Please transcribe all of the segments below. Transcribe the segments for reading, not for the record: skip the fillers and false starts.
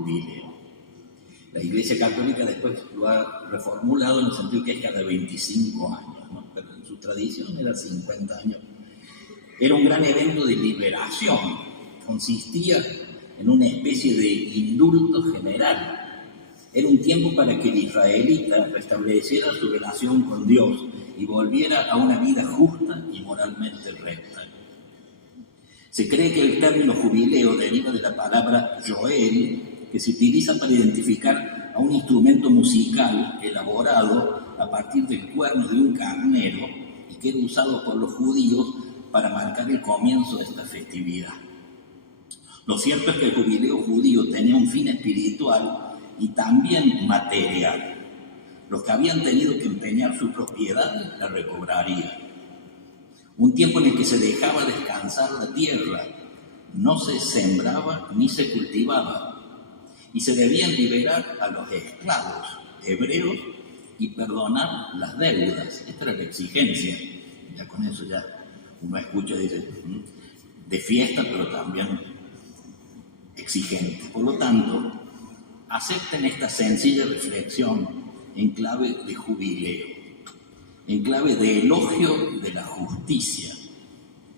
jubileo. La Iglesia Católica después lo ha reformulado en el sentido que es cada 25 años, ¿no? Pero en su tradición era 50 años. Era un gran evento de liberación, consistía en una especie de indulto general. Era un tiempo para que el israelita restableciera su relación con Dios y volviera a una vida justa y moralmente recta. Se cree que el término jubileo deriva de la palabra joel, que se utiliza para identificar a un instrumento musical elaborado a partir del cuerno de un carnero y que era usado por los judíos para marcar el comienzo de esta festividad. Lo cierto es que el jubileo judío tenía un fin espiritual y también material. Los que habían tenido que empeñar su propiedad la recobrarían. Un tiempo en el que se dejaba descansar la tierra, no se sembraba ni se cultivaba, y se debían liberar a los esclavos hebreos y perdonar las deudas. Esta era la exigencia. Ya con eso ya uno escucha y dice, de fiesta, pero también exigente. Por lo tanto, acepten esta sencilla reflexión en clave de jubileo, en clave de elogio de la justicia.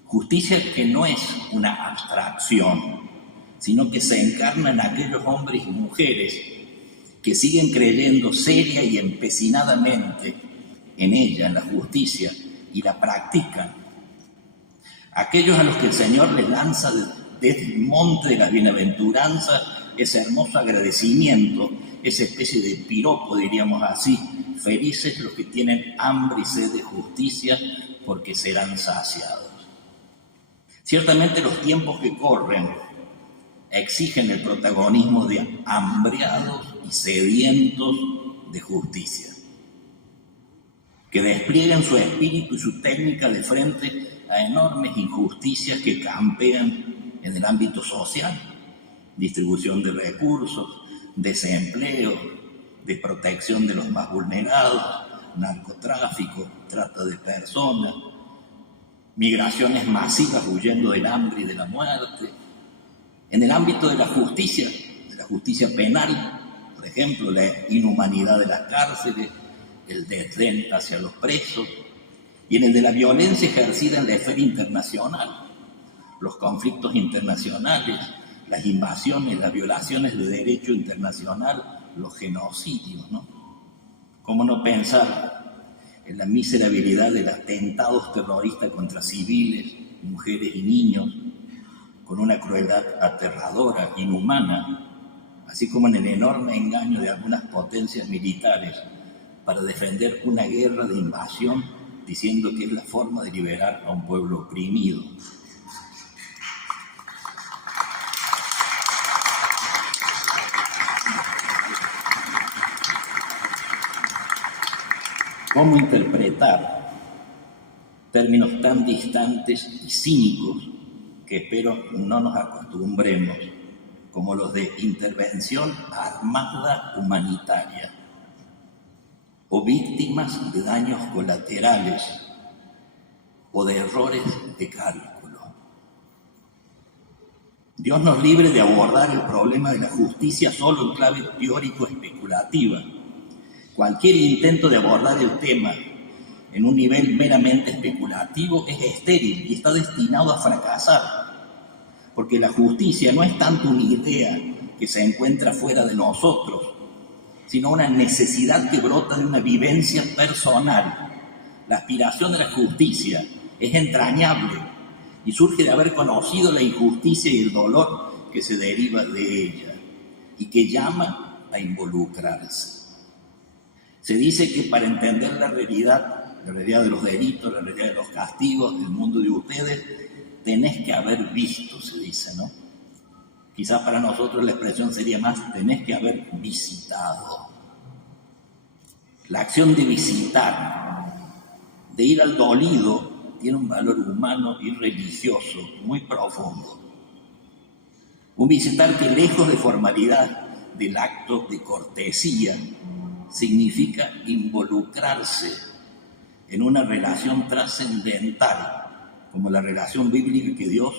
Justicia que no es una abstracción, sino que se encarna en aquellos hombres y mujeres que siguen creyendo seria y empecinadamente en ella, en la justicia, y la practican. Aquellos a los que el Señor les lanza desde el monte de las bienaventuranzas ese hermoso agradecimiento, esa especie de piropo, diríamos así: felices los que tienen hambre y sed de justicia, porque serán saciados. Ciertamente los tiempos que corren exigen el protagonismo de hambriados y sedientos de justicia, que desplieguen su espíritu y su técnica de frente a enormes injusticias que campean en el ámbito social: distribución de recursos, desempleo, desprotección de los más vulnerados, narcotráfico, trata de personas, migraciones masivas huyendo del hambre y de la muerte. En el ámbito de la justicia penal, por ejemplo, la inhumanidad de las cárceles, el desdén hacia los presos, y en el de la violencia ejercida en la esfera internacional, los conflictos internacionales, las invasiones, las violaciones de derecho internacional, los genocidios, ¿no? ¿Cómo no pensar en la miserabilidad de los atentados terroristas contra civiles, mujeres y niños, con una crueldad aterradora, inhumana, así como en el enorme engaño de algunas potencias militares para defender una guerra de invasión, diciendo que es la forma de liberar a un pueblo oprimido? ¿Cómo interpretar términos tan distantes y cínicos que espero no nos acostumbremos, como los de intervención armada humanitaria o víctimas de daños colaterales o de errores de cálculo? Dios nos libre de abordar el problema de la justicia solo en clave teórico-especulativa. Cualquier intento de abordar el tema en un nivel meramente especulativo es estéril y está destinado a fracasar, porque la justicia no es tanto una idea que se encuentra fuera de nosotros, sino una necesidad que brota de una vivencia personal. La aspiración de la justicia es entrañable y surge de haber conocido la injusticia y el dolor que se deriva de ella y que llama a involucrarse. Se dice que para entender la realidad de los delitos, la realidad de los castigos del mundo de ustedes, tenés que haber visto, se dice, ¿no? Quizás para nosotros la expresión sería más: tenés que haber visitado. La acción de visitar, de ir al dolido, tiene un valor humano y religioso muy profundo. Un visitar que, lejos de formalidad del acto de cortesía, significa involucrarse en una relación trascendental, como la relación bíblica que Dios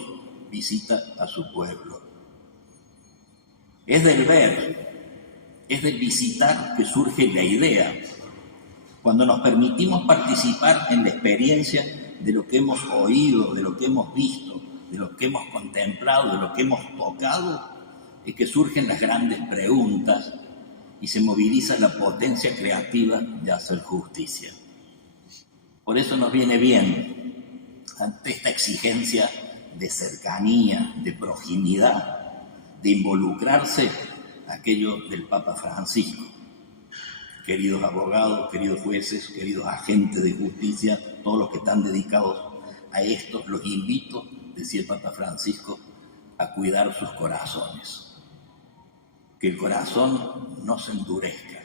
visita a su pueblo. Es del ver, es del visitar que surge la idea. Cuando nos permitimos participar en la experiencia de lo que hemos oído, de lo que hemos visto, de lo que hemos contemplado, de lo que hemos tocado, es que surgen las grandes preguntas y se moviliza la potencia creativa de hacer justicia. Por eso nos viene bien, ante esta exigencia de cercanía, de proximidad, de involucrarse, aquello del Papa Francisco. Queridos abogados, queridos jueces, queridos agentes de justicia, todos los que están dedicados a esto, los invito, decía el Papa Francisco, a cuidar sus corazones. Que el corazón no se endurezca.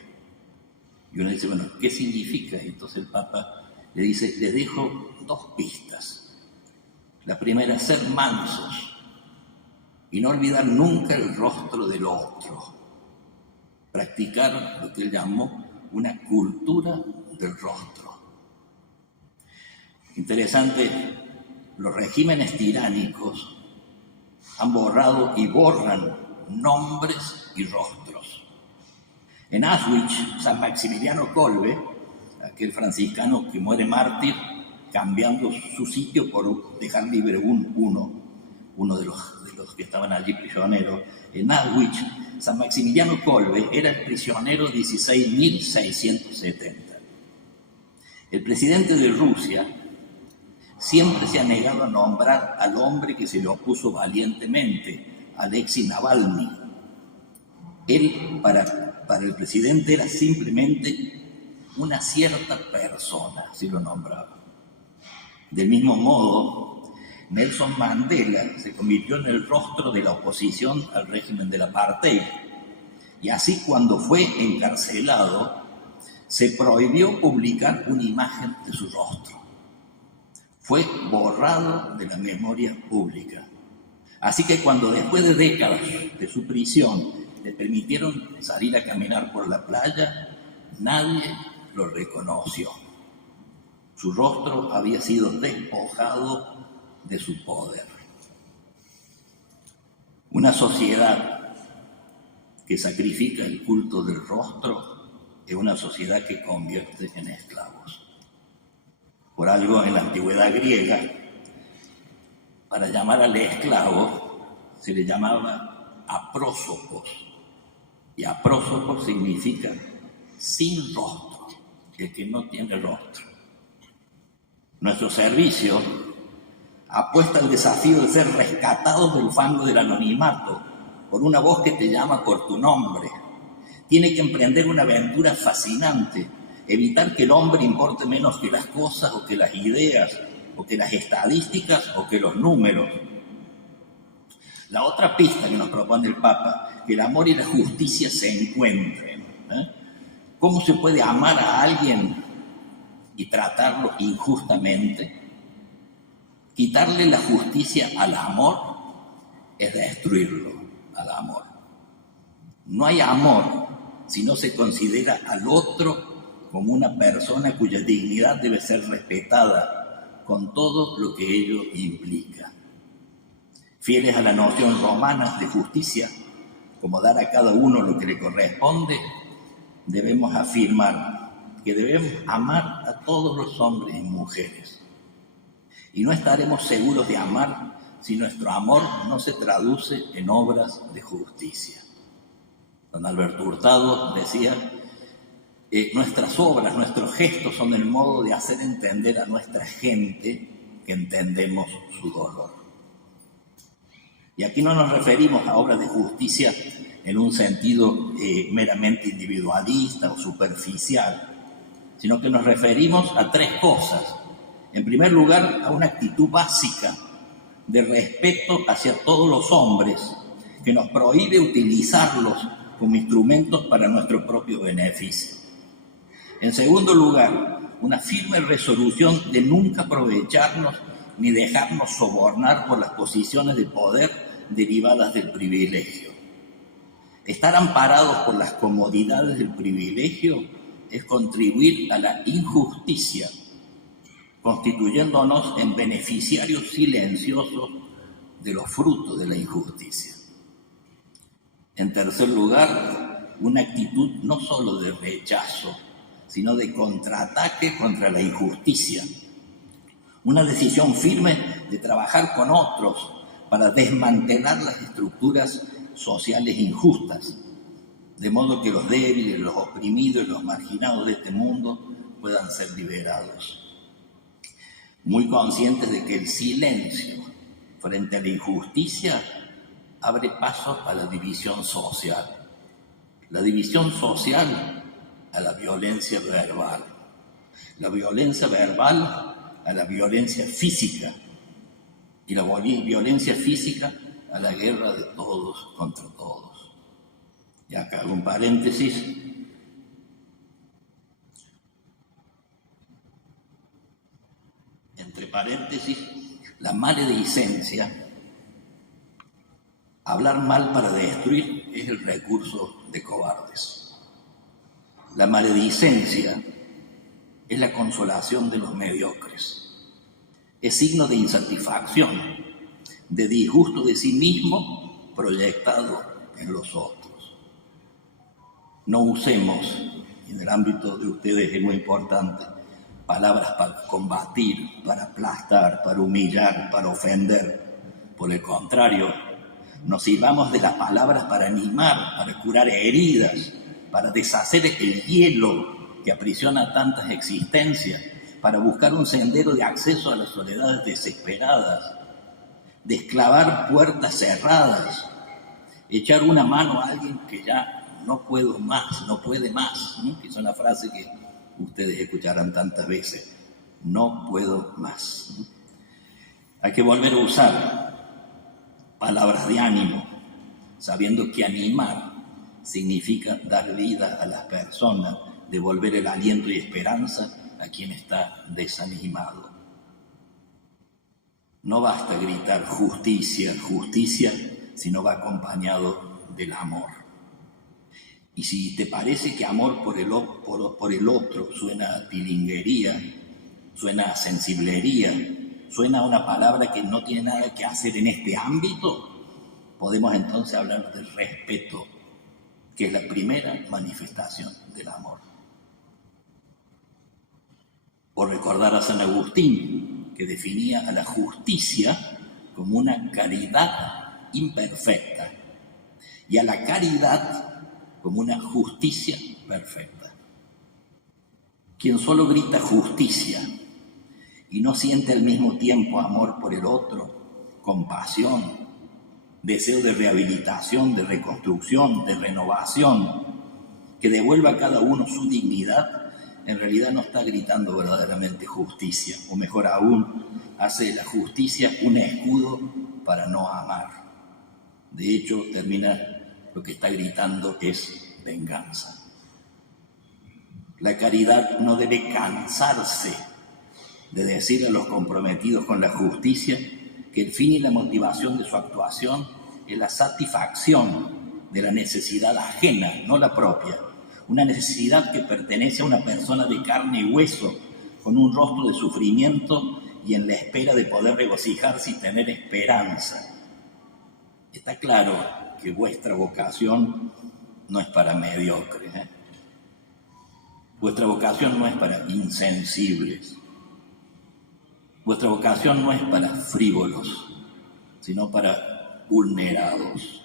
Y uno dice, bueno, ¿qué significa? Entonces el Papa le dice, les dejo 2 pistas. La primera, ser mansos y no olvidar nunca el rostro del otro. Practicar lo que él llamó una cultura del rostro. Interesante, los regímenes tiránicos han borrado y borran nombres y rostros. En Auschwitz, San Maximiliano Kolbe, aquel franciscano que muere mártir, cambiando su sitio por dejar libre uno de los que estaban allí prisioneros. En Auschwitz, San Maximiliano Kolbe era el prisionero 16.670. El presidente de Rusia siempre se ha negado a nombrar al hombre que se le opuso valientemente, Alexei Navalny. Él, para el presidente, era simplemente una cierta persona, si lo nombraba. Del mismo modo, Nelson Mandela se convirtió en el rostro de la oposición al régimen del apartheid. Y así, cuando fue encarcelado, se prohibió publicar una imagen de su rostro. Fue borrado de la memoria pública. Así que cuando después de décadas de su prisión le permitieron salir a caminar por la playa, nadie lo reconoció. Su rostro había sido despojado de su poder. Una sociedad que sacrifica el culto del rostro es una sociedad que convierte en esclavos. Por algo, en la antigüedad griega, para llamar al esclavo se le llamaba aprósopos, y aprósopos significa sin rostro, el que no tiene rostro. Nuestro servicio apuesta al desafío de ser rescatados del fango del anonimato por una voz que te llama por tu nombre. Tiene que emprender una aventura fascinante, evitar que el hombre importe menos que las cosas o que las ideas o que las estadísticas o que los números. La otra pista que nos propone el Papa, que el amor y la justicia se encuentren. ¿Cómo se puede amar a alguien y tratarlo injustamente? Quitarle la justicia al amor es destruirlo al amor. No hay amor si no se considera al otro como una persona cuya dignidad debe ser respetada con todo lo que ello implica. Fieles a la noción romana de justicia, como dar a cada uno lo que le corresponde, debemos afirmar que debemos amar a todos los hombres y mujeres. Y no estaremos seguros de amar si nuestro amor no se traduce en obras de justicia. Don Alberto Hurtado decía, nuestras obras, nuestros gestos son el modo de hacer entender a nuestra gente que entendemos su dolor. Y aquí no nos referimos a obras de justicia en un sentido meramente individualista o superficial, sino que nos referimos a 3 cosas. En primer lugar, a una actitud básica de respeto hacia todos los hombres, que nos prohíbe utilizarlos como instrumentos para nuestro propio beneficio. En segundo lugar, una firme resolución de nunca aprovecharnos ni dejarnos sobornar por las posiciones de poder derivadas del privilegio. Estar amparados por las comodidades del privilegio es contribuir a la injusticia, constituyéndonos en beneficiarios silenciosos de los frutos de la injusticia. En tercer lugar, una actitud no solo de rechazo, sino de contraataque contra la injusticia. Una decisión firme de trabajar con otros para desmantelar las estructuras sociales injustas, de modo que los débiles, los oprimidos y los marginados de este mundo puedan ser liberados. Muy conscientes de que el silencio frente a la injusticia abre paso a la división social. La división social a la violencia verbal. La violencia verbal a la violencia física. Y la violencia física a la guerra de todos contra todos. Y acá hago un paréntesis. Entre paréntesis, la maledicencia, hablar mal para destruir, es el recurso de cobardes. La maledicencia es la consolación de los mediocres. Es signo de insatisfacción, de disgusto de sí mismo proyectado en los otros. No usemos, en el ámbito de ustedes es muy importante, palabras para combatir, para aplastar, para humillar, para ofender. Por el contrario, nos sirvamos de las palabras para animar, para curar heridas, para deshacer el hielo que aprisiona tantas existencias, para buscar un sendero de acceso a las soledades desesperadas, desclavar puertas cerradas, echar una mano a alguien que ya no puedo más, no puede más, ¿no? Que es una frase que ustedes escucharán tantas veces, no puedo más. Hay que volver a usar palabras de ánimo, sabiendo que animar significa dar vida a las personas, devolver el aliento y esperanza a quien está desanimado. No basta gritar justicia, justicia, si no va acompañado del amor. Y si te parece que amor por el otro suena a pilinguería, suena a sensiblería, suena a una palabra que no tiene nada que hacer en este ámbito, podemos entonces hablar del respeto, que es la primera manifestación del amor. Por recordar a San Agustín, que definía a la justicia como una caridad imperfecta y a la caridad como una justicia perfecta. Quien solo grita justicia y no siente al mismo tiempo amor por el otro, compasión, deseo de rehabilitación, de reconstrucción, de renovación, que devuelva a cada uno su dignidad, en realidad no está gritando verdaderamente justicia, o mejor aún, hace de la justicia un escudo para no amar. De hecho, lo que está gritando es venganza. La caridad no debe cansarse de decir a los comprometidos con la justicia que el fin y la motivación de su actuación es la satisfacción de la necesidad ajena, no la propia. Una necesidad que pertenece a una persona de carne y hueso, con un rostro de sufrimiento y en la espera de poder regocijarse y tener esperanza. Está claro que vuestra vocación no es para mediocres, ¿eh? Vuestra vocación no es para insensibles. Vuestra vocación no es para frívolos, sino para vulnerados,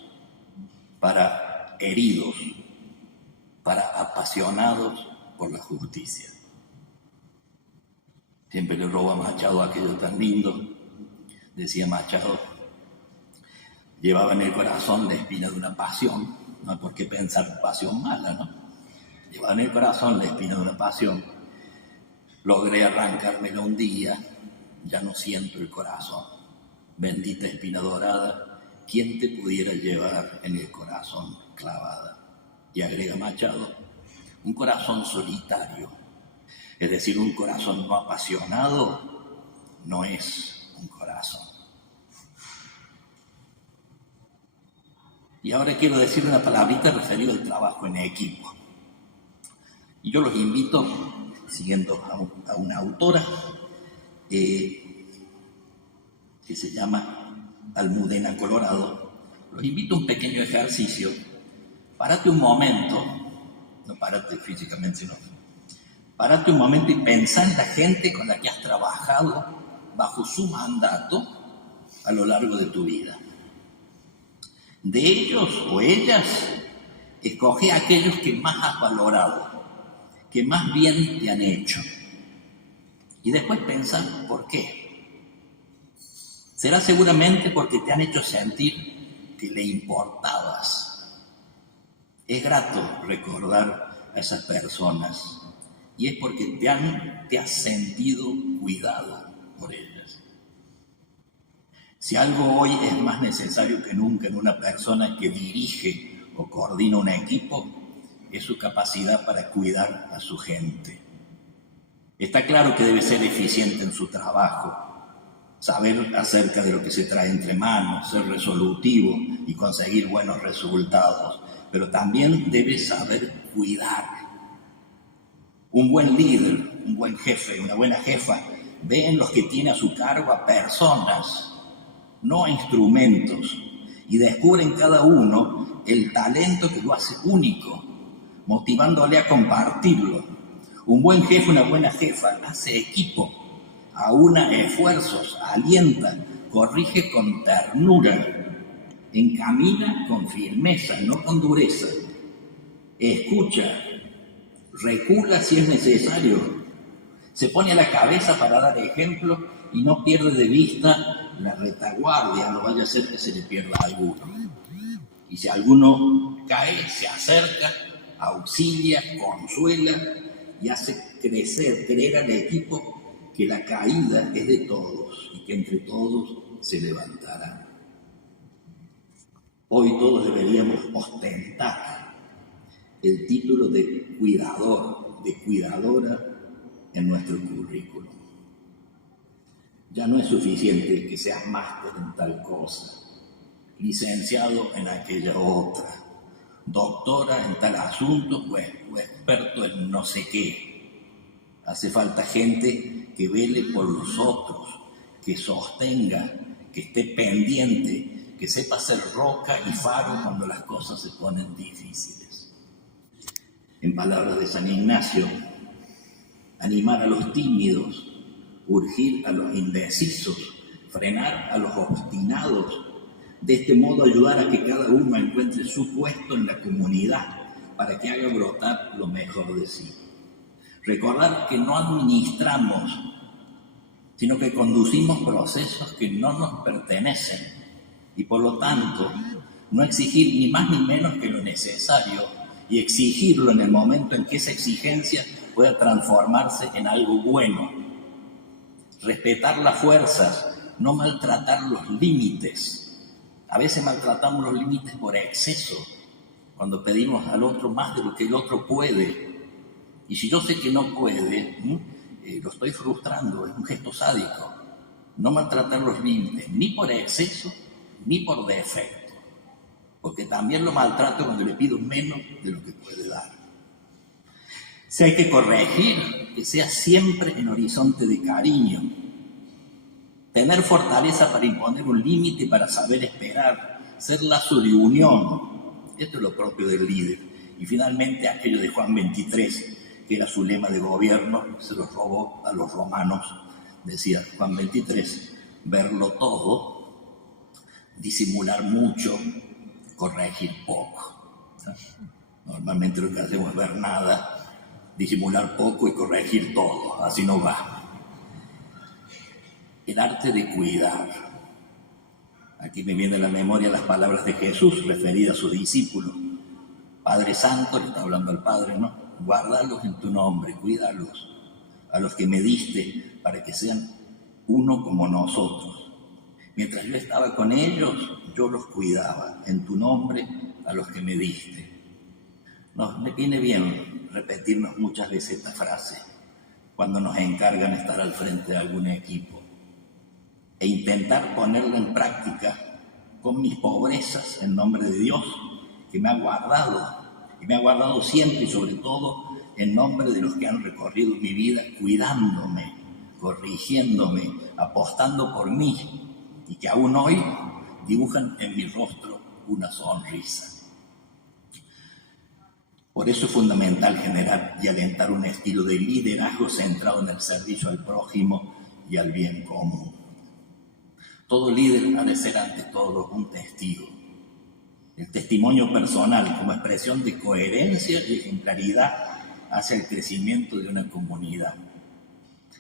para heridos, para apasionados por la justicia. Siempre le robo a Machado aquello tan lindo. Decía Machado, llevaba en el corazón la espina de una pasión, no hay por qué pensar pasión mala, ¿no? Llevaba en el corazón la espina de una pasión. Logré arrancármela un día, ya no siento el corazón. Bendita espina dorada, ¿quién te pudiera llevar en el corazón clavada? Y agrega Machado, un corazón solitario, es decir, un corazón no apasionado, no es un corazón. Y ahora quiero decir una palabrita referida al trabajo en equipo. Y yo los invito, siguiendo a una autora que se llama Almudena Colorado, los invito a un pequeño ejercicio Párate un momento, no párate físicamente, sino párate un momento y pensá en la gente con la que has trabajado bajo su mandato a lo largo de tu vida. De ellos o ellas, escoge a aquellos que más has valorado, que más bien te han hecho. Y después pensá por qué. Será seguramente porque te han hecho sentir que le importabas. Es grato recordar a esas personas y es porque te has sentido cuidado por ellas. Si algo hoy es más necesario que nunca en una persona que dirige o coordina un equipo, es su capacidad para cuidar a su gente. Está claro que debe ser eficiente en su trabajo, saber acerca de lo que se trae entre manos, ser resolutivo y conseguir buenos resultados, pero también debe saber cuidar. Un buen líder, un buen jefe, una buena jefa, ve en los que tiene a su cargo a personas, no a instrumentos, y descubre en cada uno el talento que lo hace único, motivándole a compartirlo. Un buen jefe, una buena jefa, hace equipo, aúna esfuerzos, alienta, corrige con ternura, encamina con firmeza, no con dureza, escucha, recula si es necesario, se pone a la cabeza para dar ejemplo y no pierde de vista la retaguardia, no vaya a ser que se le pierda a alguno. Y si alguno cae, se acerca, auxilia, consuela y hace creer al equipo que la caída es de todos y que entre todos se levantarán. Hoy todos deberíamos ostentar el título de cuidador, de cuidadora en nuestro currículum. Ya no es suficiente que seas máster en tal cosa, licenciado en aquella otra, doctora en tal asunto o experto en no sé qué. Hace falta gente que vele por los otros, que sostenga, que esté pendiente, que sepa ser roca y faro cuando las cosas se ponen difíciles. En palabras de San Ignacio, animar a los tímidos, urgir a los indecisos, frenar a los obstinados. De este modo ayudar a que cada uno encuentre su puesto en la comunidad para que haga brotar lo mejor de sí. Recordar que no administramos, sino que conducimos procesos que no nos pertenecen y por lo tanto no exigir ni más ni menos que lo necesario y exigirlo en el momento en que esa exigencia pueda transformarse en algo bueno. Respetar las fuerzas, no maltratar los límites. A veces maltratamos los límites por exceso, cuando pedimos al otro más de lo que el otro puede. Y si yo sé que no puede, lo estoy frustrando, es un gesto sádico. No maltratar los límites, ni por exceso, ni por defecto. Porque también lo maltrato cuando le pido menos de lo que puede dar. Si hay que corregir, que sea siempre en horizonte de cariño. Tener fortaleza para imponer un límite, para saber esperar, ser lazo de unión. Esto es lo propio del líder. Y finalmente aquello de Juan 23, que era su lema de gobierno, se los robó a los romanos. Decía Juan 23, verlo todo, disimular mucho, corregir poco. Normalmente lo que hacemos es ver nada, disimular poco y corregir todo. Así no va. El arte de cuidar. Aquí me vienen a la memoria las palabras de Jesús referidas a sus discípulos. Padre Santo, le está hablando al Padre, ¿no? Guárdalos en tu nombre, cuídalos, a los que me diste, para que sean uno como nosotros. Mientras yo estaba con ellos, yo los cuidaba, en tu nombre, a los que me diste. Me viene bien repetirnos muchas veces esta frase, cuando nos encargan estar al frente de algún equipo. E intentar ponerlo en práctica con mis pobrezas en nombre de Dios, que me ha guardado, y me ha guardado siempre y sobre todo en nombre de los que han recorrido mi vida cuidándome, corrigiéndome, apostando por mí, y que aún hoy dibujan en mi rostro una sonrisa. Por eso es fundamental generar y alentar un estilo de liderazgo centrado en el servicio al prójimo y al bien común. Todo líder ha de ser ante todo un testigo. El testimonio personal como expresión de coherencia y ejemplaridad hacia el crecimiento de una comunidad.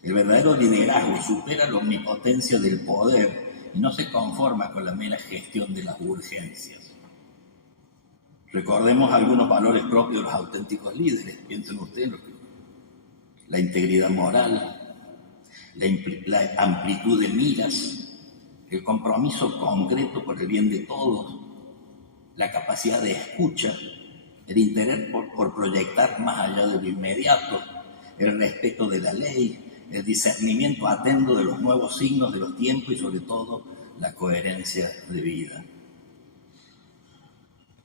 El verdadero liderazgo supera la omnipotencia del poder y no se conforma con la mera gestión de las urgencias. Recordemos algunos valores propios de los auténticos líderes. Piensen ustedes en lo que... La integridad moral, la amplitud de miras, el compromiso concreto por el bien de todos, la capacidad de escucha, el interés por proyectar más allá de lo inmediato, el respeto de la ley, el discernimiento atento de los nuevos signos de los tiempos y sobre todo la coherencia de vida.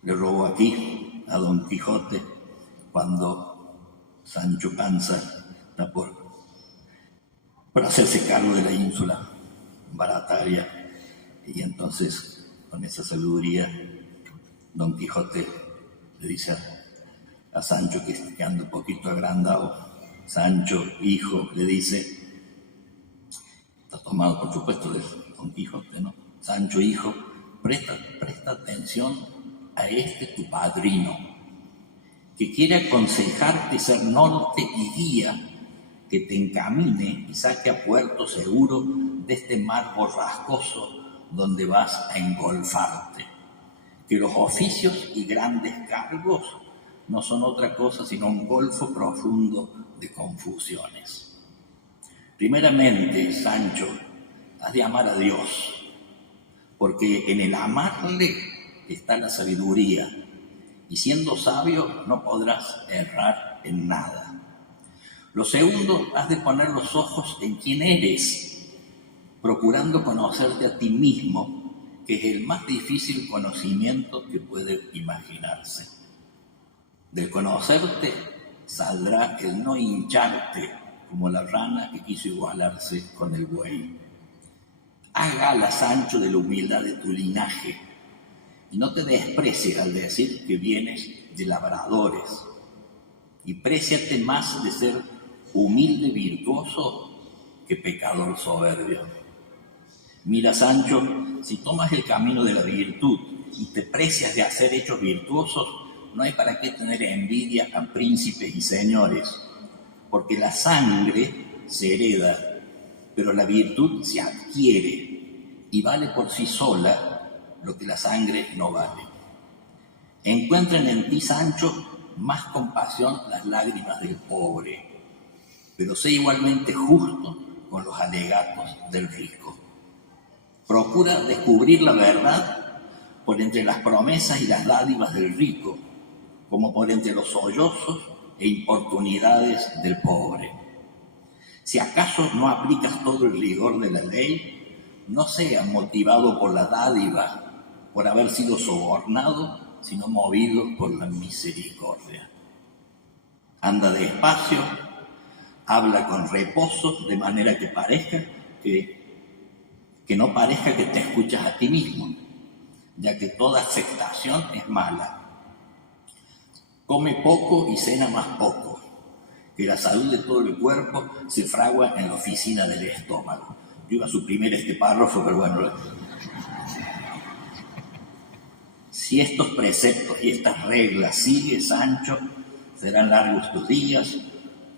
Le robó aquí a Don Quijote cuando Sancho Panza está por hacerse cargo de la ínsula Barataria, y entonces con esa sabiduría Don Quijote le dice a Sancho, que anda un poquito agrandado: Sancho, hijo, le dice, está tomado por supuesto de Don Quijote, ¿no? Sancho, hijo, presta atención a tu padrino, que quiere aconsejarte, ser norte y guía, que te encamine y saque a puerto seguro de este mar borrascoso donde vas a engolfarte. Que los oficios y grandes cargos no son otra cosa sino un golfo profundo de confusiones. Primeramente, Sancho, has de amar a Dios, porque en el amarle está la sabiduría, y siendo sabio no podrás errar en nada. Lo segundo, has de poner los ojos en quién eres, procurando conocerte a ti mismo, que es el más difícil conocimiento que puede imaginarse. Del conocerte saldrá el no hincharte como la rana que quiso igualarse con el buey. Haz gala, Sancho, de la humildad de tu linaje, y no te desprecies al decir que vienes de labradores, y préciate más de ser humilde virtuoso que pecador soberbio. Mira, Sancho, si tomas el camino de la virtud y te precias de hacer hechos virtuosos, no hay para qué tener envidia a príncipes y señores, porque la sangre se hereda, pero la virtud se adquiere y vale por sí sola lo que la sangre no vale. Encuentren en ti, Sancho, más compasión las lágrimas del pobre, pero sé igualmente justo con los alegatos del rico. Procura descubrir la verdad por entre las promesas y las dádivas del rico, como por entre los sollozos e importunidades del pobre. Si acaso no aplicas todo el rigor de la ley, no seas motivado por la dádiva, por haber sido sobornado, sino movido por la misericordia. Anda despacio, habla con reposo, de manera que parezca que no parezca que te escuchas a ti mismo, ya que toda aceptación es mala. Come poco y cena más poco, que la salud de todo el cuerpo se fragua en la oficina del estómago. Yo iba a suprimir este párrafo, pero bueno. Si estos preceptos y estas reglas sigues, Sancho, serán largos tus días,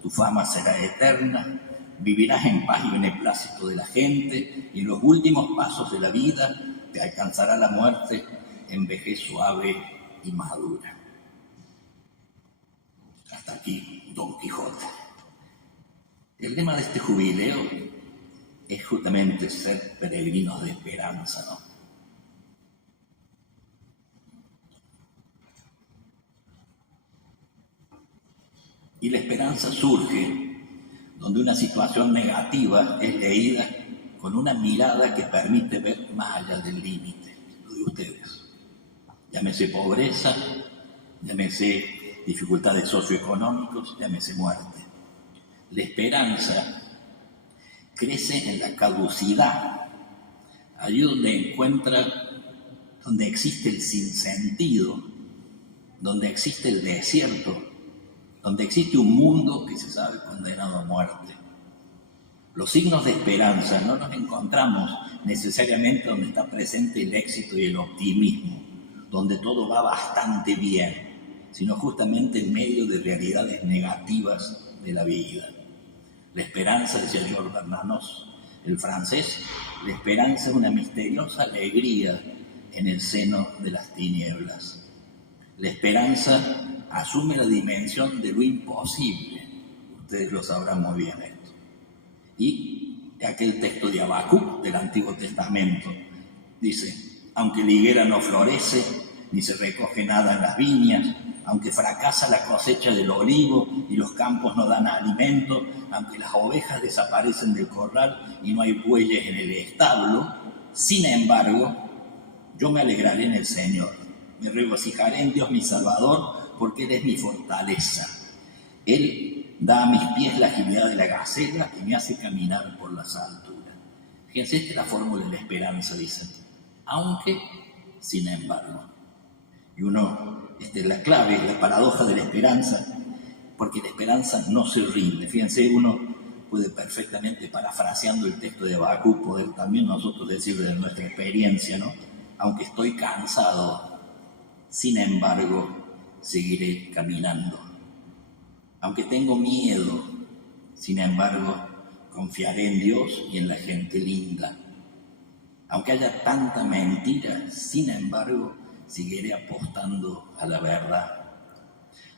tu fama será eterna, vivirás en paz y beneplácito de la gente, y en los últimos pasos de la vida te alcanzará la muerte en vejez suave y madura. Hasta aquí Don Quijote. El lema de este jubileo es justamente ser peregrinos de esperanza, ¿no? Y la esperanza surge donde una situación negativa es leída con una mirada que permite ver más allá del límite, lo de ustedes. Llámese pobreza, llámese dificultades socioeconómicas, llámese muerte. La esperanza crece en la caducidad, allí donde existe el sinsentido, donde existe el desierto, donde existe un mundo que se sabe condenado a muerte. Los signos de esperanza no los encontramos necesariamente donde está presente el éxito y el optimismo, donde todo va bastante bien, sino justamente en medio de realidades negativas de la vida. La esperanza, decía Georges Bernanos, el francés, la esperanza es una misteriosa alegría en el seno de las tinieblas. La esperanza asume la dimensión de lo imposible. Ustedes lo sabrán muy bien esto. Y aquel texto de Habacuc del Antiguo Testamento dice: aunque la higuera no florece, ni se recoge nada en las viñas, aunque fracasa la cosecha del olivo y los campos no dan alimento, aunque las ovejas desaparecen del corral y no hay bueyes en el establo, sin embargo, yo me alegraré en el Señor, me regocijaré en Dios mi Salvador, porque Él es mi fortaleza. Él da a mis pies la agilidad de la gacela y me hace caminar por las alturas. Fíjense, esta es la fórmula de la esperanza, dice. Aunque, sin embargo. Y la clave, la paradoja de la esperanza, porque la esperanza no se rinde. Fíjense, uno puede perfectamente, parafraseando el texto de Habacuc, poder también nosotros decir de nuestra experiencia, ¿no? Aunque estoy cansado, sin embargo, seguiré caminando. Aunque tengo miedo, sin embargo, confiaré en Dios y en la gente linda. Aunque haya tanta mentira, sin embargo, seguiré apostando a la verdad.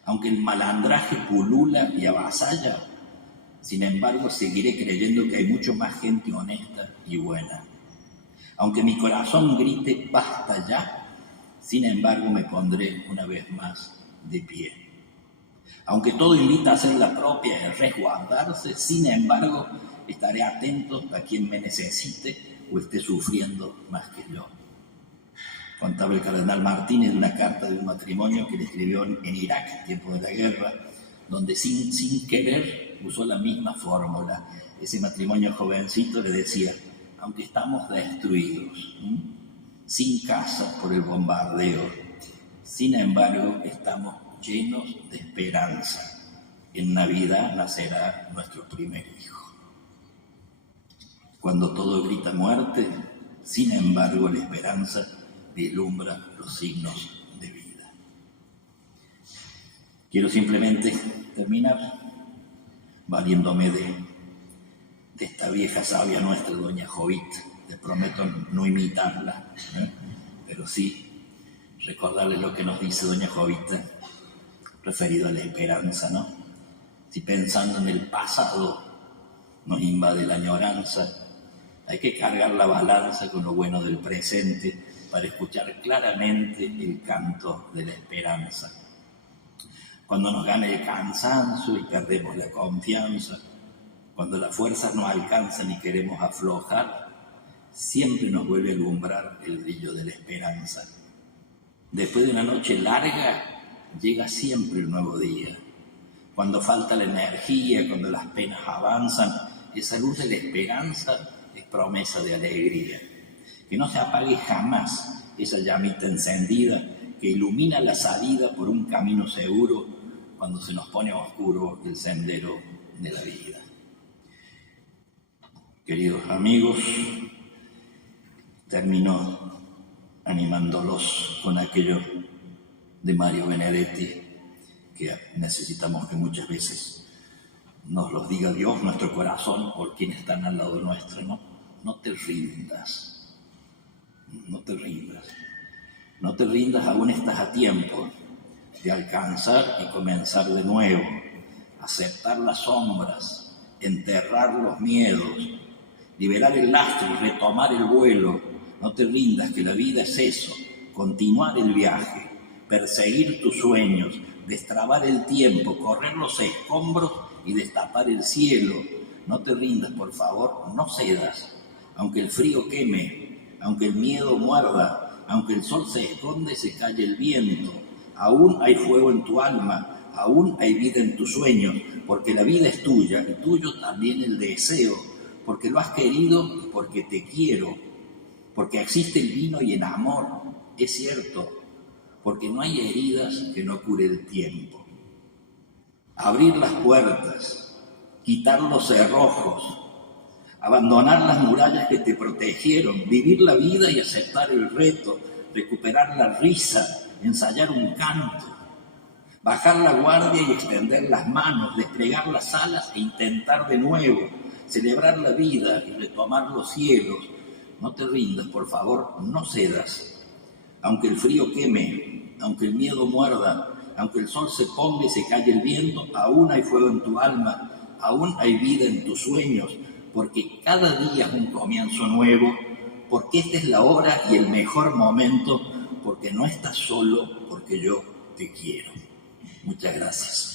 Aunque el malandraje pulula y avasalla, sin embargo, seguiré creyendo que hay mucho más gente honesta y buena. Aunque mi corazón grite basta ya, sin embargo, me pondré una vez más de pie. Aunque todo invita a hacer la propia y a resguardarse, sin embargo, estaré atento a quien me necesite o esté sufriendo más que yo. Contaba el cardenal Martínez de una carta de un matrimonio que le escribió en Irak, tiempo de la guerra, donde sin querer usó la misma fórmula. Ese matrimonio jovencito le decía: aunque estamos destruidos, sin casa por el bombardeo, sin embargo estamos llenos de esperanza. En Navidad nacerá nuestro primer hijo. Cuando todo grita muerte, sin embargo la esperanza vislumbra los signos de vida. Quiero simplemente terminar valiéndome de esta vieja sabia nuestra, doña Jovita. Les prometo no imitarla, pero sí recordarles lo que nos dice doña Jovita referido a la esperanza, ¿no? Si pensando en el pasado nos invade la añoranza, hay que cargar la balanza con lo bueno del presente para escuchar claramente el canto de la esperanza. Cuando nos gana el cansancio y perdemos la confianza, cuando las fuerzas no alcanzan y queremos aflojar, siempre nos vuelve a alumbrar el brillo de la esperanza. Después de una noche larga, llega siempre el nuevo día. Cuando falta la energía, cuando las penas avanzan, esa luz de la esperanza es promesa de alegría. Que no se apague jamás esa llamita encendida que ilumina la salida por un camino seguro cuando se nos pone oscuro el sendero de la vida. Queridos amigos, termino animándolos con aquello de Mario Benedetti, que necesitamos que muchas veces nos los diga Dios, nuestro corazón, por quienes están al lado nuestro, ¿no? No te rindas, no te rindas, no te rindas, aún estás a tiempo de alcanzar y comenzar de nuevo, aceptar las sombras, enterrar los miedos, liberar el lastre y retomar el vuelo. No te rindas, que la vida es eso, continuar el viaje, perseguir tus sueños, destrabar el tiempo, correr los escombros y destapar el cielo. No te rindas, por favor, no cedas. Aunque el frío queme, aunque el miedo muerda, aunque el sol se esconde, se calle el viento, aún hay fuego en tu alma, aún hay vida en tus sueños, porque la vida es tuya y tuyo también el deseo, porque lo has querido y porque te quiero, porque existe el vino y el amor, es cierto, porque no hay heridas que no cure el tiempo. abrir las puertas, quitar los cerrojos, abandonar las murallas que te protegieron, vivir la vida y aceptar el reto, recuperar la risa, ensayar un canto, bajar la guardia y extender las manos, desplegar las alas e intentar de nuevo, celebrar la vida y retomar los cielos. No te rindas, por favor, no cedas. Aunque el frío queme, aunque el miedo muerda, aunque el sol se ponga y se calle el viento, aún hay fuego en tu alma, aún hay vida en tus sueños, porque cada día es un comienzo nuevo, porque esta es la hora y el mejor momento, porque no estás solo, porque yo te quiero. Muchas gracias.